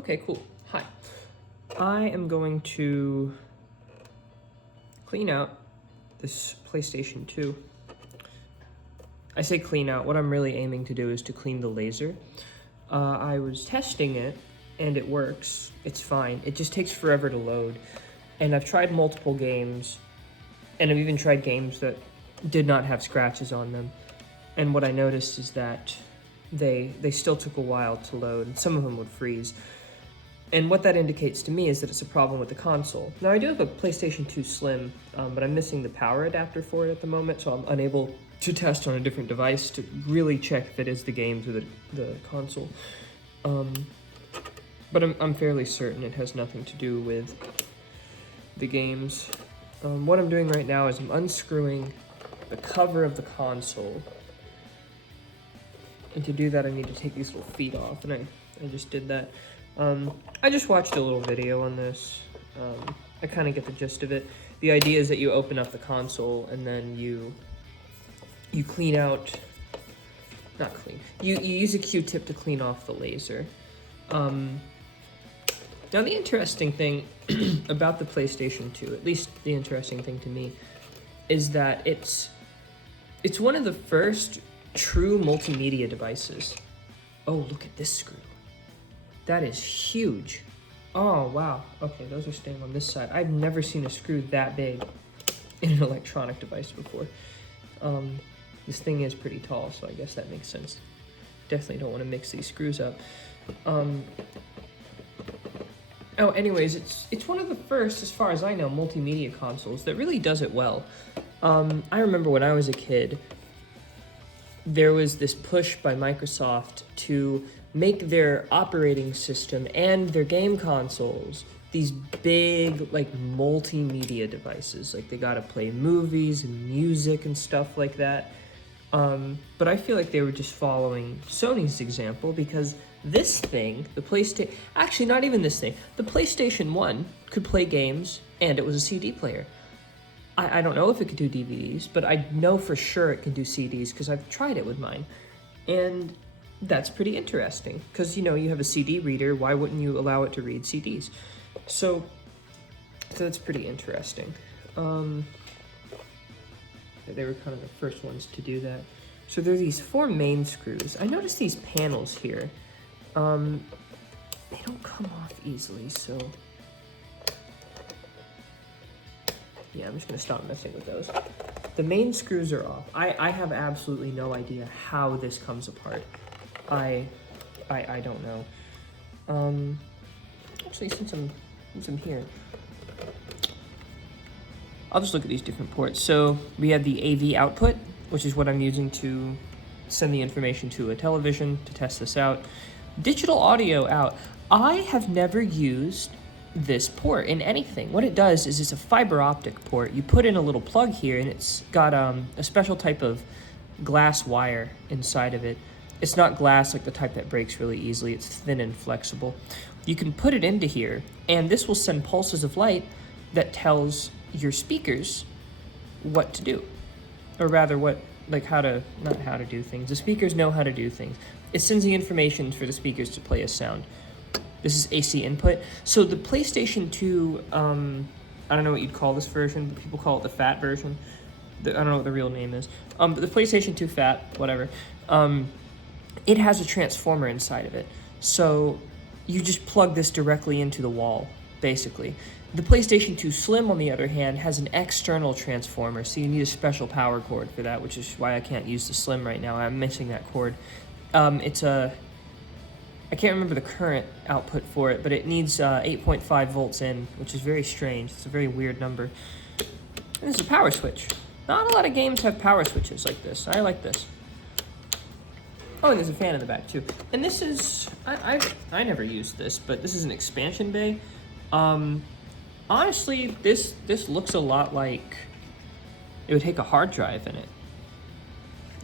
Okay, cool. Hi. I am going to clean out this PlayStation 2. I say clean out, what I'm really aiming to do is to clean the laser. I was testing it, and it works. It's fine. It just takes forever to load. And I've tried multiple games, and I've even tried games that did not have scratches on them. And what I noticed is that they still took a while to load, and some of them would freeze. And what that indicates to me is that it's a problem with the console. Now, I do have a PlayStation 2 Slim, but I'm missing the power adapter for it at the moment, so I'm unable to test on a different device to really check if it is the games or the console. But I'm fairly certain it has nothing to do with the games. What I'm doing right now is I'm unscrewing the cover of the console. And to do that, I need to take these little feet off, and I just did that. I just watched a little video on this. I kind of get the gist of it. The idea is that you open up the console and then you clean out, not clean, you use a Q-tip to clean off the laser. Now the interesting thing about the PlayStation 2, at least the interesting thing to me, is that it's one of the first true multimedia devices. Oh, look at this screw. That is huge. Oh, wow. Okay, those are staying on this side. I've never seen a screw that big in an electronic device before. This thing is pretty tall, so I guess that makes sense. Definitely don't want to mix these screws up. Oh, anyways, it's one of the first, as far as I know, multimedia consoles that really does it well. I remember when I was a kid, there was this push by Microsoft to make their operating system and their game consoles these big, like, multimedia devices. Like, they gotta play movies and music and stuff like that. But I feel like they were just following Sony's example, because this thing, the PlayStation, actually not even this thing, the PlayStation 1 could play games and it was a CD player. I don't know if it could do DVDs, but I know for sure it can do CDs because I've tried it with mine. And that's pretty interesting because, you know, you have a CD reader, why wouldn't you allow it to read CDs? So that's pretty interesting. They were kind of the first ones to do that. So there are these 4 main screws. I noticed these panels here. They don't come off easily, so yeah, I'm just gonna stop messing with those. The main screws are off. I have absolutely no idea how this comes apart. I don't know. Actually, since I'm here, I'll just look at these different ports. So we have the AV output, which is what I'm using to send the information to a television to test this out. Digital audio out. I have never used this port in anything. What it does is it's a fiber optic port. You put in a little plug here, and it's got a special type of glass wire inside of it. It's not glass like the type that breaks really easily. It's thin and flexible. You can put it into here, and this will send pulses of light that tells your speakers what to do, or rather not how to do things. The speakers know how to do things. It sends the information for the speakers to play a sound. This is AC input. So the PlayStation 2, I don't know what you'd call this version, but people call it the fat version. I don't know what the real name is. But the PlayStation 2 fat, whatever, it has a transformer inside of it. So you just plug this directly into the wall, basically. The PlayStation 2 Slim, on the other hand, has an external transformer, so you need a special power cord for that, which is why I can't use the Slim right now. I'm missing that cord. I can't remember the current output for it, but it needs 8.5 volts in, which is very strange. It's a very weird number. And there's a power switch. Not a lot of games have power switches like this. I like this. Oh, and there's a fan in the back too. And this is, I never used this, but this is an expansion bay. Honestly, this looks a lot like it would take a hard drive in it.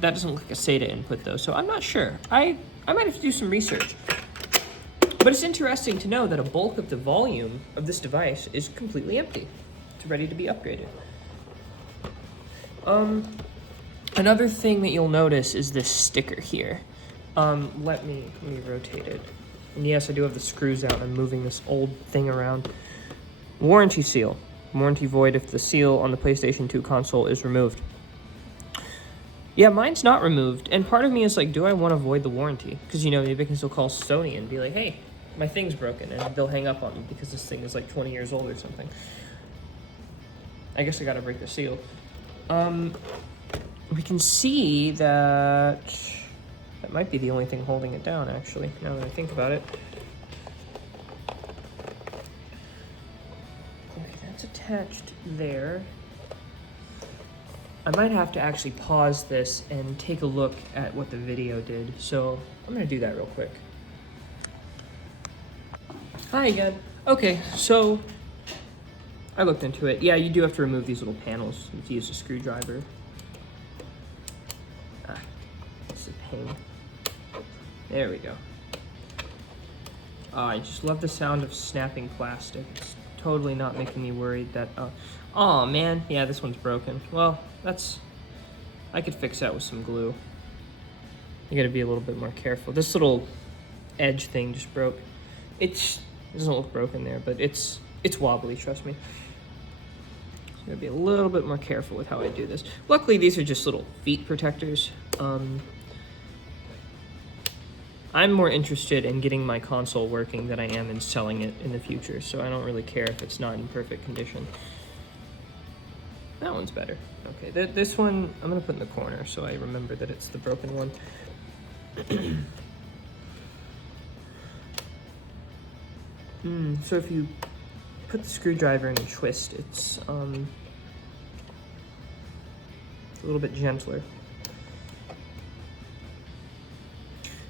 That doesn't look like a SATA input though, so I'm not sure. I might have to do some research. But it's interesting to know that a bulk of the volume of this device is completely empty. It's ready to be upgraded. Another thing that you'll notice is this sticker here. Let me rotate it. And yes, I do have the screws out. I'm moving this old thing around. Warranty seal. Warranty void if the seal on the PlayStation 2 console is removed. Yeah, mine's not removed. And part of me is like, do I want to void the warranty? Because, you know, maybe I can still call Sony and be like, hey, my thing's broken. And they'll hang up on me because this thing is like 20 years old or something. I guess I got to break the seal. We can see that that might be the only thing holding it down, actually, now that I think about it. Okay, that's attached there. I might have to actually pause this and take a look at what the video did, so I'm gonna do that real quick. Hi again. Okay, so I looked into it. Yeah, you do have to remove these little panels. You have to use a screwdriver. It's a pain. There we go. I just love the sound of snapping plastic. It's totally not making me worried that, oh man, yeah, this one's broken. Well, I could fix that with some glue. You gotta be a little bit more careful. This little edge thing just broke. It doesn't look broken there, but it's wobbly, trust me. So I'm gonna be a little bit more careful with how I do this. Luckily, these are just little feet protectors. I'm more interested in getting my console working than I am in selling it in the future, so I don't really care if it's not in perfect condition. That one's better. Okay, this one I'm gonna put in the corner so I remember that it's the broken one. So if you put the screwdriver in and twist, it's a little bit gentler.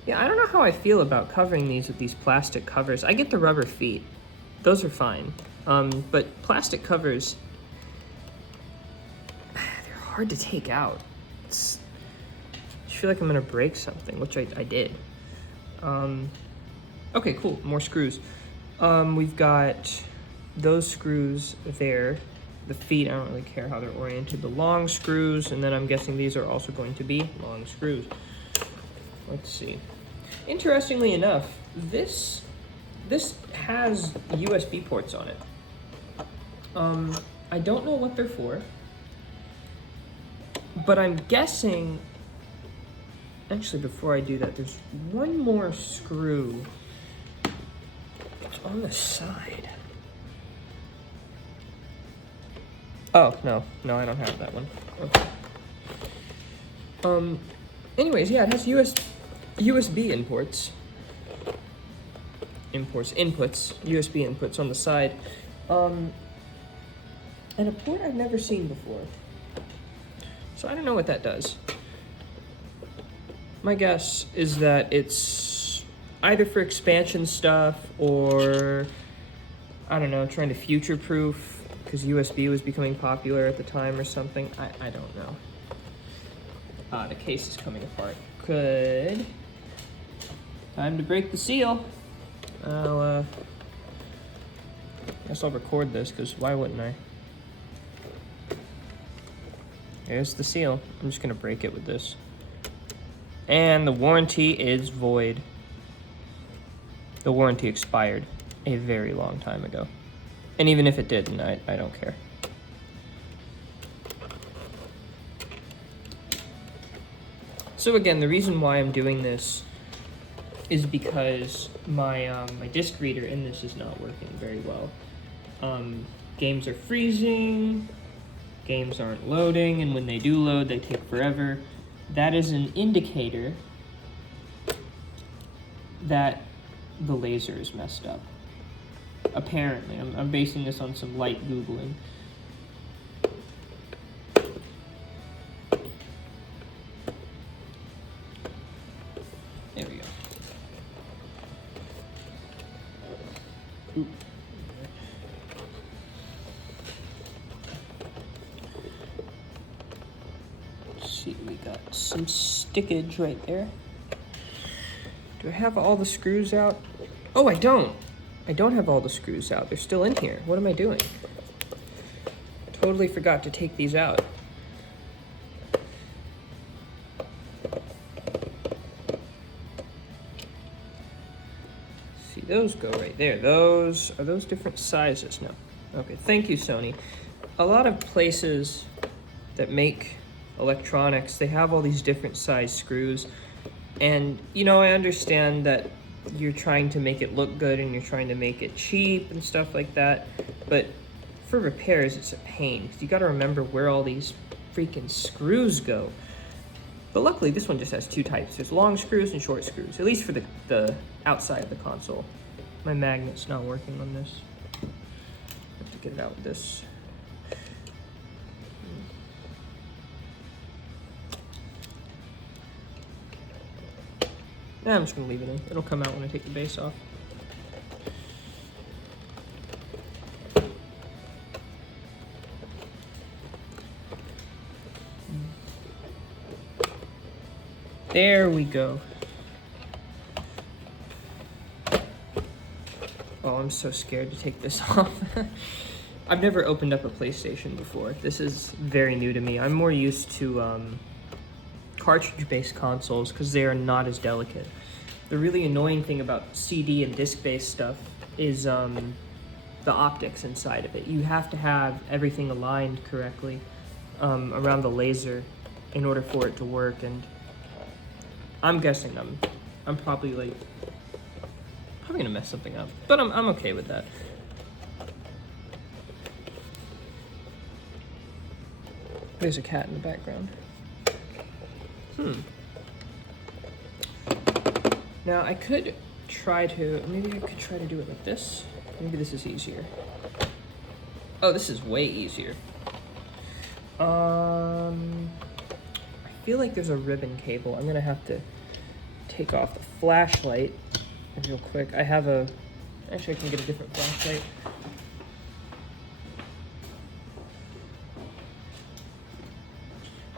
Yeah, I don't know how I feel about covering these with these plastic covers. I get the rubber feet. Those are fine. But plastic covers, they're hard to take out. I feel like I'm gonna break something, which I did. Okay, cool, more screws. We've got those screws there. The feet, I don't really care how they're oriented. The long screws, and then I'm guessing these are also going to be long screws. Let's see. Interestingly enough, this has USB ports on it. I don't know what they're for, but I'm guessing, actually before I do that, there's one more screw. It's on the side. Oh, no, I don't have that one. Okay. Anyways, yeah, it has USB inputs, USB inputs on the side, and a port I've never seen before. So I don't know what that does. My guess is that it's either for expansion stuff or, I don't know, trying to future-proof because USB was becoming popular at the time or something. I don't know. The case is coming apart. Good. Time to break the seal. Guess I'll record this, because why wouldn't I? There's the seal. I'm just gonna break it with this. And the warranty is void. The warranty expired a very long time ago. And even if it didn't, I don't care. So again, the reason why I'm doing this is because my my disc reader in this is not working very well. Games are freezing, games aren't loading, and when they do load, they take forever. That is an indicator that the laser is messed up. Apparently, I'm basing this on some light Googling. There we go. Ooh. Let's see, we got some stickage right there. Do I have all the screws out? Oh, I don't. I don't have all the screws out. They're still in here. What am I doing? I totally forgot to take these out. those go right there. Those, are those different sizes? No. Okay, thank you, Sony. A lot of places that make electronics, they have all these different size screws. And, you know, I understand that you're trying to make it look good and you're trying to make it cheap and stuff like that. But for repairs, it's a pain, because you gotta remember where all these freaking screws go. But luckily, this one just has two types. There's long screws and short screws, at least for the outside of the console. My magnet's not working on this. I have to get it out with this. I'm just gonna leave it in. It'll come out when I take the base off. There we go. Oh, I'm so scared to take this off. I've never opened up a PlayStation before. This is very new to me. I'm more used to cartridge-based consoles because they are not as delicate. The really annoying thing about CD and disc-based stuff is the optics inside of it. You have to have everything aligned correctly around the laser in order for it to work, and I'm guessing I'm probably gonna mess something up, but I'm okay with that. There's a cat in the background. Now I could try to, maybe I could try to do it like this. Maybe this is easier. Oh, this is way easier. I feel like there's a ribbon cable. I'm gonna have to take off the flashlight real quick. Actually I can get a different flashlight.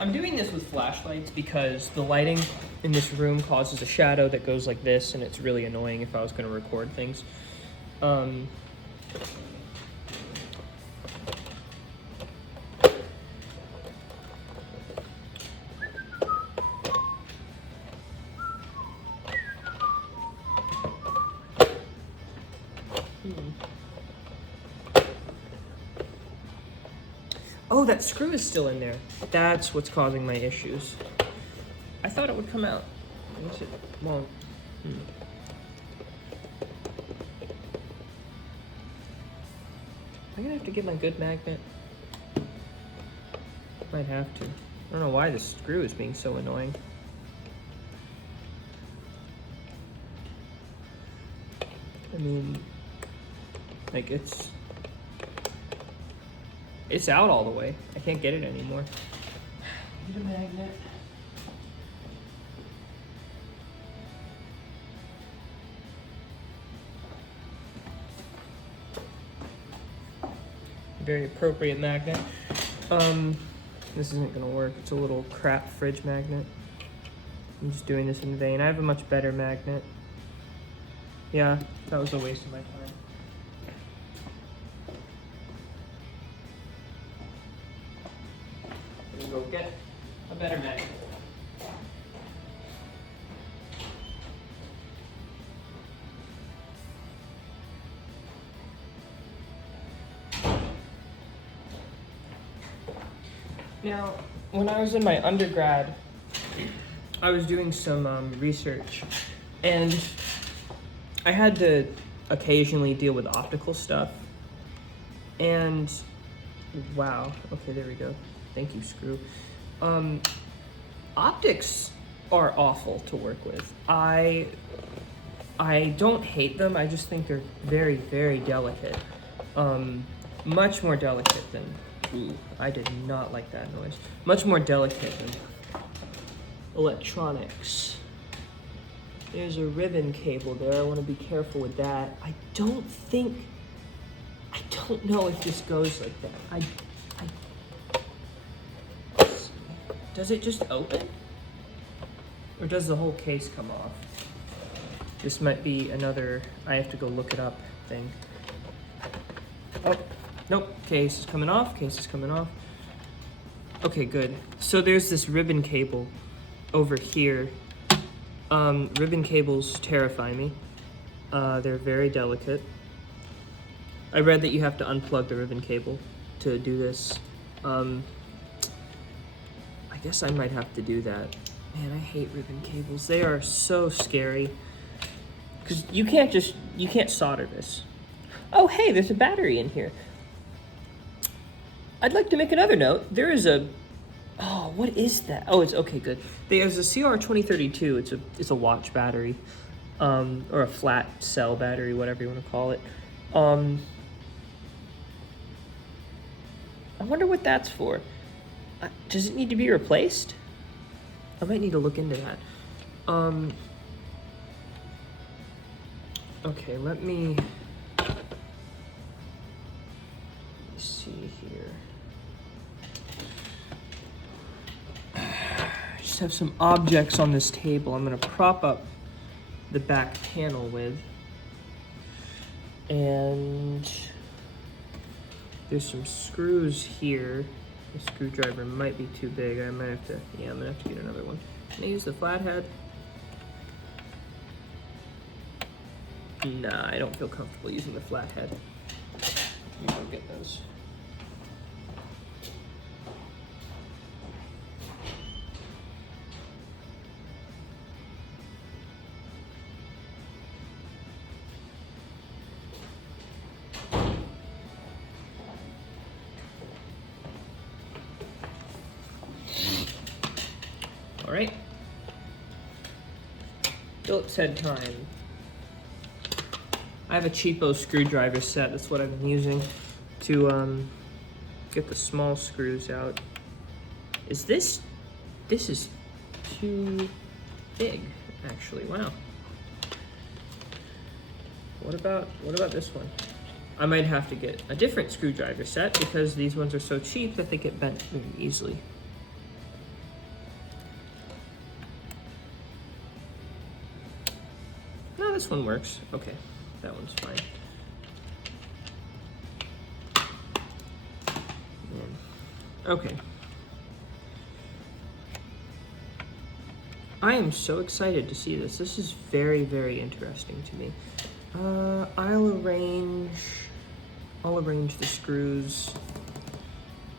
I'm doing this with flashlights because the lighting in this room causes a shadow that goes like this, and it's really annoying if I was going to record things. Oh, that screw is still in there. That's what's causing my issues. I thought it would come out. I guess it won't. I'm gonna have to get my good magnet. Might have to. I don't know why this screw is being so annoying. I mean, like it's out all the way. I can't get it anymore. Need a magnet. Very appropriate magnet. This isn't gonna work. It's a little crap fridge magnet. I'm just doing this in vain. I have a much better magnet. Yeah, that was a waste of my time. Go get a better magnet. Now, when I was in my undergrad, I was doing some research, and I had to occasionally deal with optical stuff. And wow, okay, there we go. Thank you, screw. Optics are awful to work with. I don't hate them. I just think they're very, very delicate. Much more delicate than, ooh, I did not like that noise. Much more delicate than electronics. There's a ribbon cable there. I want to be careful with that. I don't know if this goes like that. Does it just open? Or does the whole case come off? This might be another, I have to go look it up thing. Oh, nope, case is coming off, case is coming off. Okay, good. So there's this ribbon cable over here. Ribbon cables terrify me. They're very delicate. I read that you have to unplug the ribbon cable to do this. I guess I might have to do that. Man, I hate ribbon cables. They are so scary. Because you can't solder this. Oh, hey, there's a battery in here. I'd like to make another note. There is a, oh, what is that? Oh, it's, okay, good. There's a CR2032. It's a watch battery, or a flat cell battery, whatever you want to call it. I wonder what that's for. Does it need to be replaced? I might need to look into that. Okay, let me see here. I just have some objects on this table I'm gonna prop up the back panel with. And there's some screws here. The screwdriver might be too big. I might have to, yeah, I'm gonna have to get another one. Can I use the flathead? Nah, I don't feel comfortable using the flathead. Let me go get those. All right. Phillips head time. I have a cheapo screwdriver set. That's what I've been using to get the small screws out. This is too big, actually. Wow. What about this one? I might have to get a different screwdriver set because these ones are so cheap that they get bent very easily. No, this one works. Okay. That one's fine. Okay. I am so excited to see this. This is very, very interesting to me. I'll arrange the screws.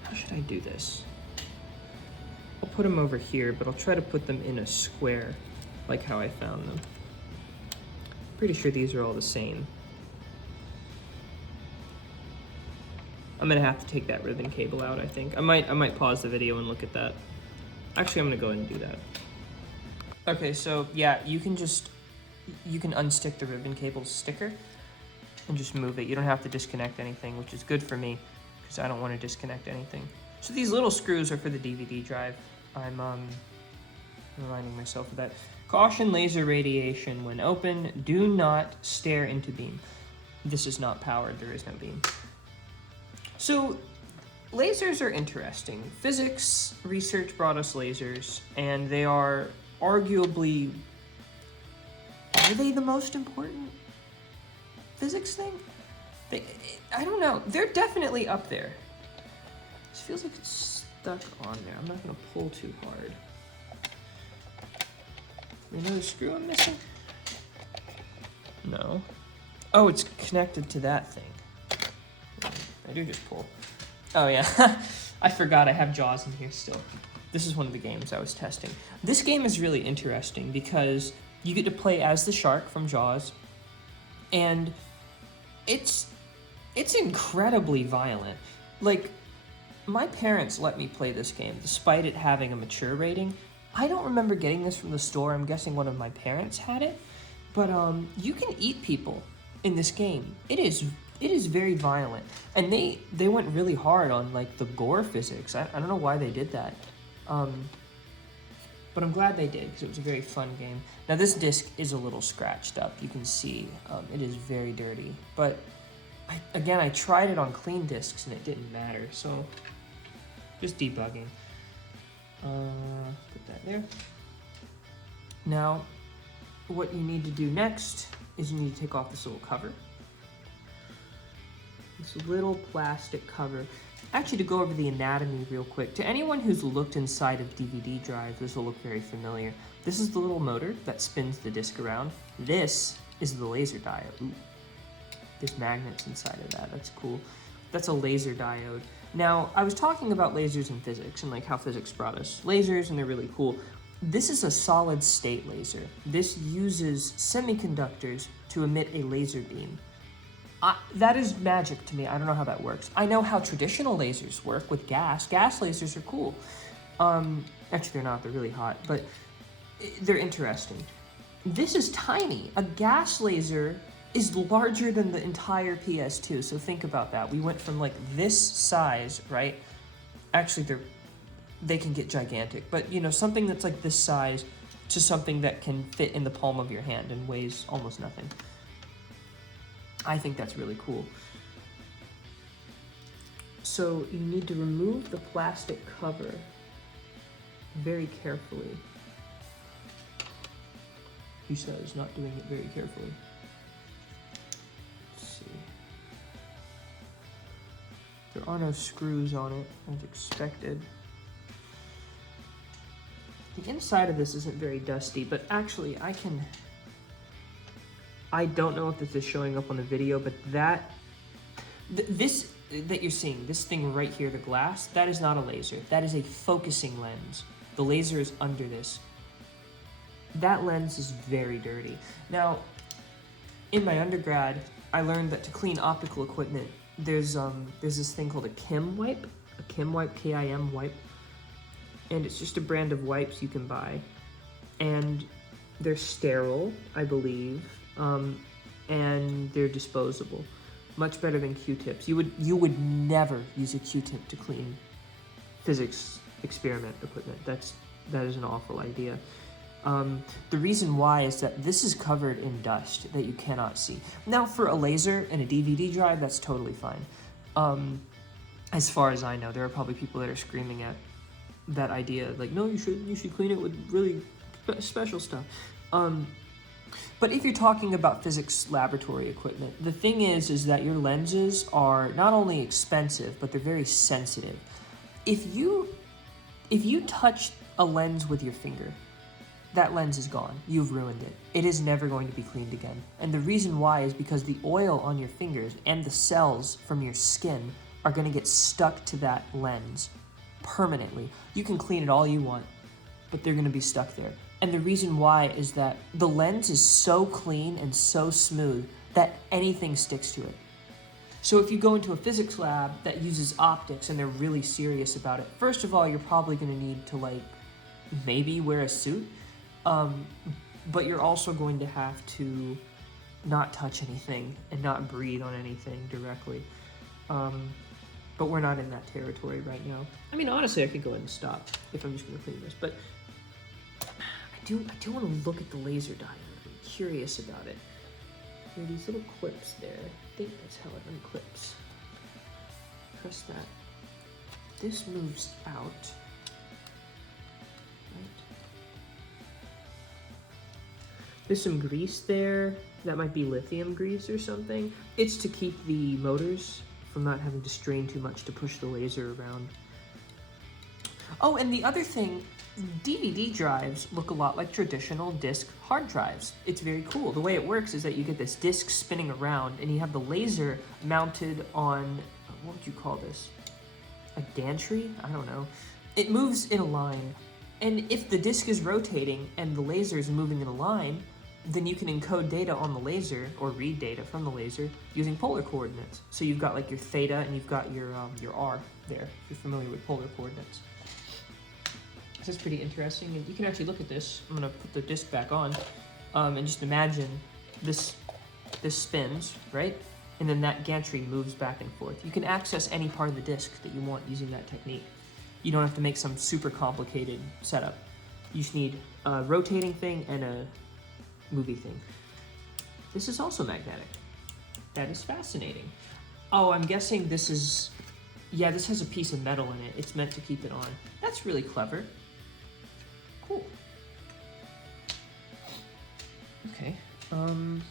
How should I do this? I'll put them over here, but I'll try to put them in a square, like how I found them. Pretty sure these are all the same. I'm gonna have to take that ribbon cable out, I think. I might pause the video and look at that. Actually, I'm gonna go ahead and do that. Okay, so yeah, you can unstick the ribbon cable sticker and just move it. You don't have to disconnect anything, which is good for me because I don't want to disconnect anything. So these little screws are for the DVD drive. I'm reminding myself of that. Caution, laser radiation. When open, do not stare into beam. This is not powered, there is no beam. So, lasers are interesting. Physics research brought us lasers, and they are arguably, are they the most important physics thing? I don't know, they're definitely up there. This feels like it's stuck on there. I'm not gonna pull too hard. Another screw I'm missing? No. Oh, it's connected to that thing. I do just pull. Oh yeah, I forgot I have Jaws in here still. This is one of the games I was testing. This game is really interesting because you get to play as the shark from Jaws, and it's incredibly violent. Like, my parents let me play this game despite it having a mature rating. I don't remember getting this from the store. I'm guessing one of my parents had it. But you can eat people in this game. It is very violent. And they went really hard on like the gore physics. I don't know why they did that. But I'm glad they did because it was a very fun game. Now this disc is a little scratched up. You can see it is very dirty. But I tried it on clean discs and it didn't matter. So just debugging. Put that there. Now, what you need to do next is you need to take off this little cover. This little plastic cover. Actually, to go over the anatomy real quick, to anyone who's looked inside of DVD drives, this will look very familiar. This is the little motor that spins the disc around. This is the laser diode. Ooh, there's magnets inside of that. That's cool. That's a laser diode. Now, I was talking about lasers in physics and like how physics brought us lasers and they're really cool. This is a solid state laser. This uses semiconductors to emit a laser beam. That is magic to me. I don't know how that works. I know how traditional lasers work with gas. Gas lasers are cool. Actually, they're not. They're really hot, but they're interesting. This is tiny. A gas laser is larger than the entire PS2, so think about that. We went from like this size, right? Actually, they can get gigantic, but you know, something that's like this size to something that can fit in the palm of your hand and weighs almost nothing. I think that's really cool. So you need to remove the plastic cover very carefully. He says, not doing it very carefully. Let's see. There are no screws on it, as expected. The inside of this isn't very dusty, but actually I don't know if this is showing up on the video, but this that you're seeing, this thing right here, the glass, that is not a laser. That is a focusing lens. The laser is under this. That lens is very dirty. Now, in my undergrad, I learned that to clean optical equipment, there's this thing called a Kim wipe, K-I-M wipe, and it's just a brand of wipes you can buy, and they're sterile, I believe, and they're disposable. Much better than Q-tips. You would never use a Q-tip to clean physics experiment equipment. That is an awful idea. The reason why is that this is covered in dust that you cannot see. Now, for a laser and a DVD drive, that's totally fine. As far as I know, there are probably people that are screaming at that idea, like, no, you should clean it with really special stuff. But if you're talking about physics laboratory equipment, the thing is that your lenses are not only expensive, but they're very sensitive. If you touch a lens with your finger, that lens is gone. You've ruined it. It is never going to be cleaned again. And the reason why is because the oil on your fingers and the cells from your skin are going to get stuck to that lens permanently. You can clean it all you want, but they're going to be stuck there. And the reason why is that the lens is so clean and so smooth that anything sticks to it. So if you go into a physics lab that uses optics and they're really serious about it, first of all, you're probably going to need to like maybe wear a suit, but you're also going to have to not touch anything and not breathe on anything directly. But we're not in that territory right now. I mean, honestly, I could go ahead and stop if I'm just going to clean this, but I do want to look at the laser diode. I'm curious about it. There are these little clips there. I think that's how it unclips. Press that. This moves out. Right. There's some grease there. That might be lithium grease or something. It's to keep the motors from not having to strain too much to push the laser around. Oh, and the other thing, DVD drives look a lot like traditional disc hard drives. It's very cool. The way it works is that you get this disc spinning around and you have the laser mounted on, what would you call this? A gantry? I don't know. It moves in a line. And if the disc is rotating and the laser is moving in a line, then you can encode data on the laser or read data from the laser using polar coordinates. So you've got like your theta and you've got your R there, if you're familiar with polar coordinates. This is pretty interesting, and you can actually look at this. I'm gonna put the disc back on, and just imagine this spins, right? And then that gantry moves back and forth. You can access any part of the disc that you want using that technique. You don't have to make some super complicated setup. You just need a rotating thing and a movie thing. This is also magnetic. That is fascinating. Oh, I'm guessing this is, yeah, this has a piece of metal in it. It's meant to keep it on. That's really clever. Cool. Okay. I'm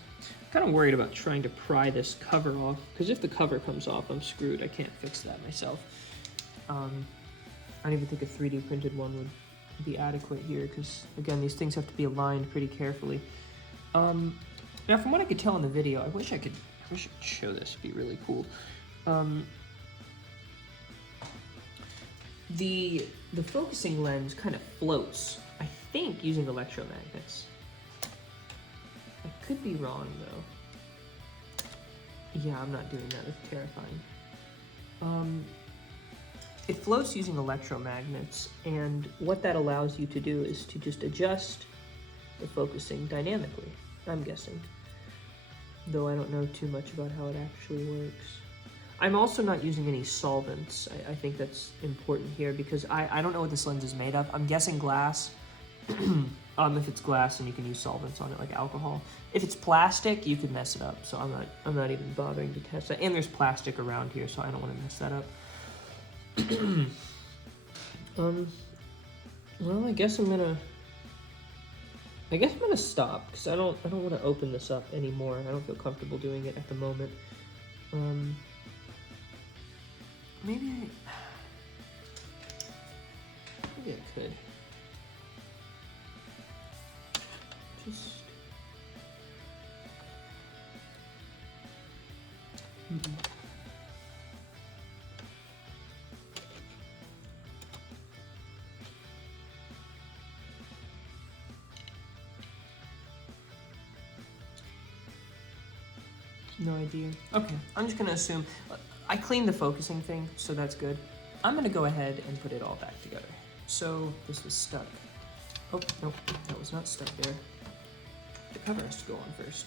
kind of worried about trying to pry this cover off, because if the cover comes off, I'm screwed. I can't fix that myself. I don't even think a 3D printed one would be adequate here, because again, these things have to be aligned pretty carefully. Now, from what I could tell in the video, I wish I could show this. It'd be really cool. The focusing lens kind of floats, I think, using electromagnets. I could be wrong, though. Yeah, I'm not doing that. It's terrifying. It floats using electromagnets, and what that allows you to do is to just adjust the focusing dynamically, I'm guessing. Though I don't know too much about how it actually works. I'm also not using any solvents. I think that's important here because I don't know what this lens is made of. I'm guessing glass. If it's glass, then you can use solvents on it, like alcohol. If it's plastic, you could mess it up. So I'm not even bothering to test that. And there's plastic around here, so I don't want to mess that up. Well, I guess I'm gonna stop because I don't want to open this up anymore. I don't feel comfortable doing it at the moment. Maybe I could just. No idea. Okay, I'm just gonna assume. I cleaned the focusing thing, so that's good. I'm gonna go ahead and put it all back together. So this was stuck. Oh, no, that was not stuck there. The cover has to go on first.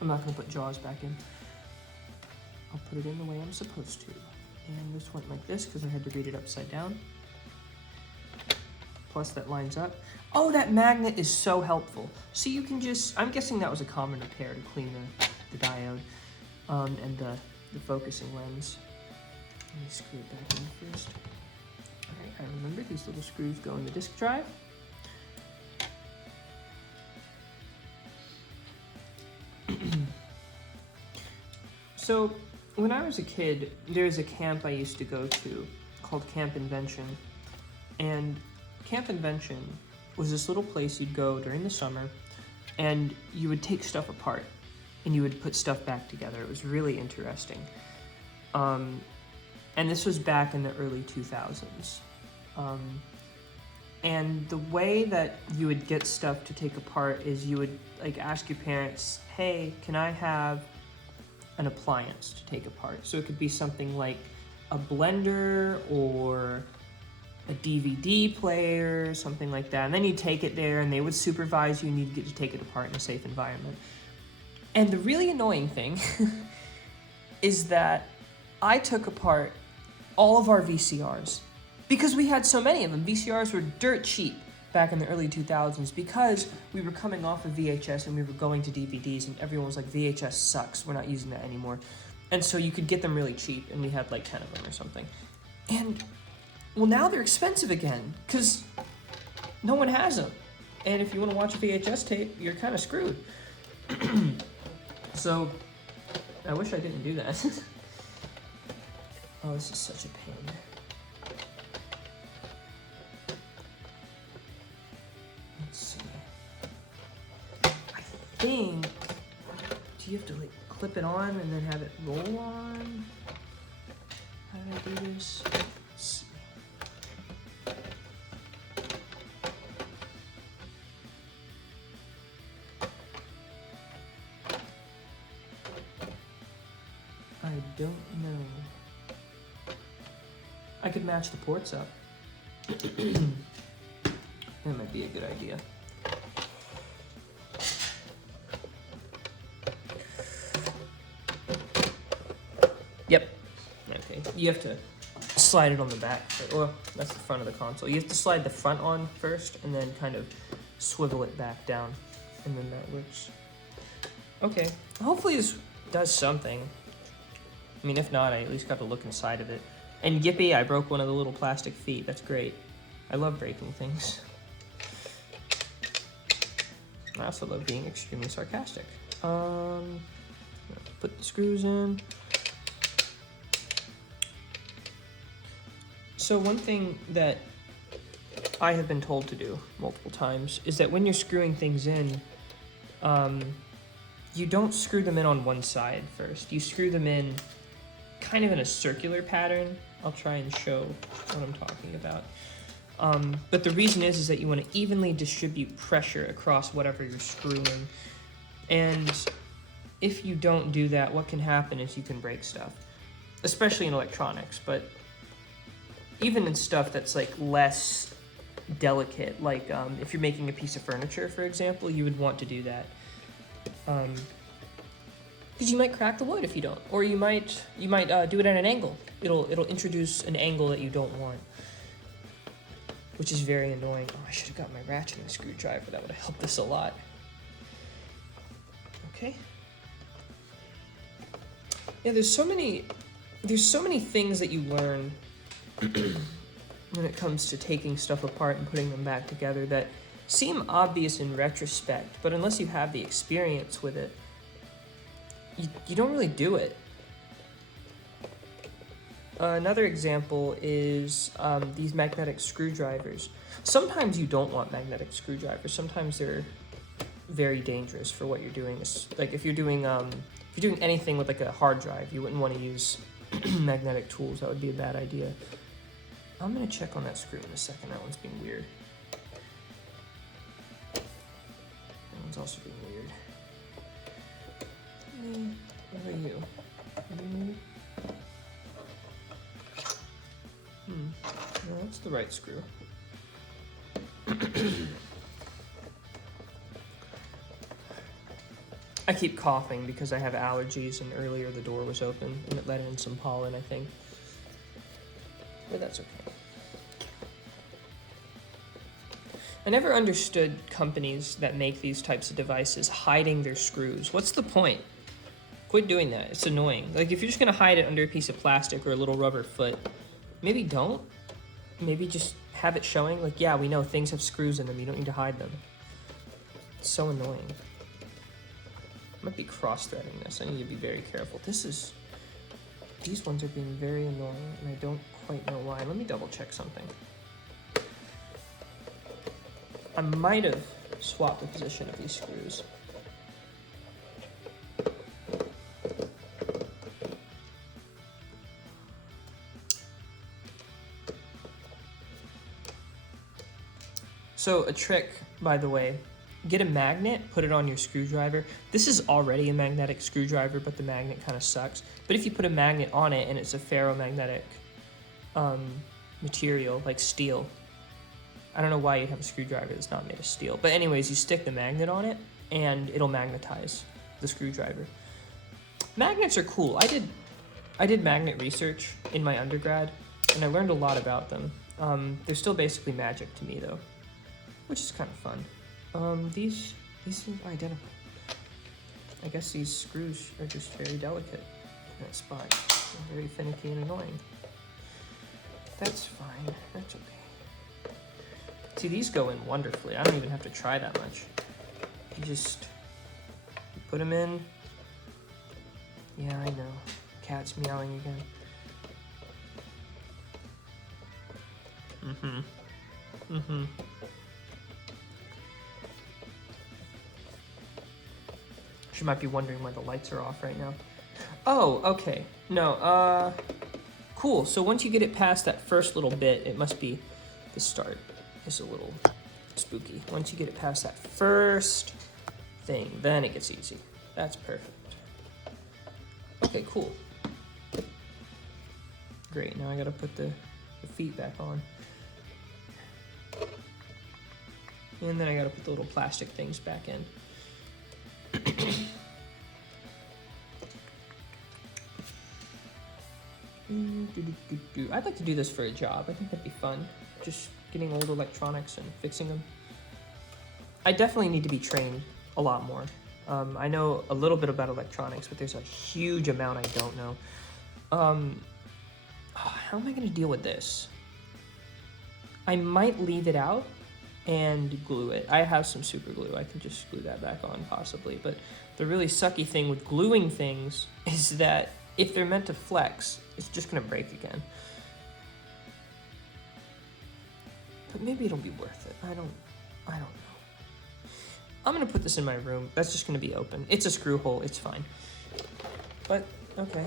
I'm not gonna put jaws back in. I'll put it in the way I'm supposed to. And this went like this because I had to read it upside down. Plus that lines up. Oh, that magnet is so helpful. So you can just, I'm guessing that was a common repair to clean the diode and the focusing lens. Let me screw it back in first. All right, I remember these little screws go in the disk drive. So when I was a kid, there's a camp I used to go to called Camp Invention. And Camp Invention was this little place you'd go during the summer and you would take stuff apart and you would put stuff back together. It was really interesting. And this was back in the early 2000s. And the way that you would get stuff to take apart is you would like ask your parents, hey, can I have an appliance to take apart? So it could be something like a blender or a DVD player, something like that. And then you'd take it there and they would supervise you and you'd get to take it apart in a safe environment. And the really annoying thing is that I took apart all of our VCRs because we had so many of them. VCRs were dirt cheap back in the early 2000s because we were coming off of VHS and we were going to DVDs and everyone was like, VHS sucks, we're not using that anymore. And so you could get them really cheap and we had like 10 of them or something. And well, now they're expensive again because no one has them. And if you want to watch a VHS tape, you're kind of screwed. So I wish I didn't do that. Oh, this is such a pain. Let's see. I think, do you have to like clip it on and then have it roll on? How do I do this? Let's see. I don't know. I could match the ports up. That might be a good idea. Yep. Okay. You have to slide it on the back. Well, that's the front of the console. You have to slide the front on first and then kind of swivel it back down. And then that works. Okay. Hopefully this does something. I mean, if not, I at least got to look inside of it. And yippee, I broke one of the little plastic feet. That's great. I love breaking things. I also love being extremely sarcastic. Put the screws in. So one thing that I have been told to do multiple times is that when you're screwing things in, you don't screw them in on one side first. You screw them in kind of in a circular pattern. I'll try and show what I'm talking about. But the reason is that you want to evenly distribute pressure across whatever you're screwing. And if you don't do that, what can happen is you can break stuff, especially in electronics, but even in stuff that's like less delicate, like if you're making a piece of furniture, for example, you would want to do that. Because you might crack the wood if you don't, or you might do it at an angle. It'll introduce an angle that you don't want, which is very annoying. Oh, I should have got my ratcheting screwdriver. That would have helped this a lot. Okay. Yeah, there's so many things that you learn when it comes to taking stuff apart and putting them back together that seem obvious in retrospect, but unless you have the experience with it, you don't really do it. Another example is these magnetic screwdrivers. Sometimes you don't want magnetic screwdrivers. Sometimes they're very dangerous for what you're doing. Like if you're doing anything with like a hard drive, you wouldn't want to use magnetic tools. That would be a bad idea. I'm gonna check on that screw in a second. That one's being weird. That one's also being weird. What about you? No, that's the right screw. I keep coughing because I have allergies, and earlier the door was open and it let in some pollen, I think. But that's okay. I never understood companies that make these types of devices hiding their screws. What's the point? Quit doing that. It's annoying. Like, if you're just gonna hide it under a piece of plastic or a little rubber foot, maybe don't. Maybe just have it showing, like, yeah, we know things have screws in them. You don't need to hide them. It's so annoying. I might be cross-threading this. I need to be very careful. These ones are being very annoying, and I don't quite know why. Let me double-check something. I might have swapped the position of these screws. So a trick, by the way, get a magnet, put it on your screwdriver. This is already a magnetic screwdriver, but the magnet kind of sucks. But if you put a magnet on it and it's a ferromagnetic material, like steel, I don't know why you'd have a screwdriver that's not made of steel. But anyways, you stick the magnet on it and it'll magnetize the screwdriver. Magnets are cool. I did magnet research in my undergrad and I learned a lot about them. They're still basically magic to me though, which is kind of fun. These seem identical. I guess these screws are just very delicate in that spot. They're very finicky and annoying. That's fine. That's okay. See, these go in wonderfully. I don't even have to try that much. You put them in. Yeah, I know. Cat's meowing again. She might be wondering why the lights are off right now. Oh, okay. No, cool. So once you get it past that first little bit, it must be the start. It's a little spooky. Once you get it past that first thing, then it gets easy. That's perfect. Okay, cool. Great, now I gotta put the feet back on. And then I gotta put the little plastic things back in. I'd like to do this for a job. I think that'd be fun. Just getting old electronics and fixing them. I definitely need to be trained a lot more. I know a little bit about electronics, but there's a huge amount I don't know. How am I gonna deal with this? I might leave it out and glue it. I have some super glue. I can just glue that back on possibly. But the really sucky thing with gluing things is that if they're meant to flex, it's just gonna break again. But maybe it'll be worth it. I don't know. I'm gonna put this in my room. That's just gonna be open. It's a screw hole, it's fine. But, okay.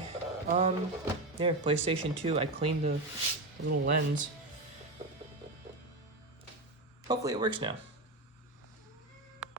There, PlayStation 2, I cleaned the little lens. Hopefully it works now.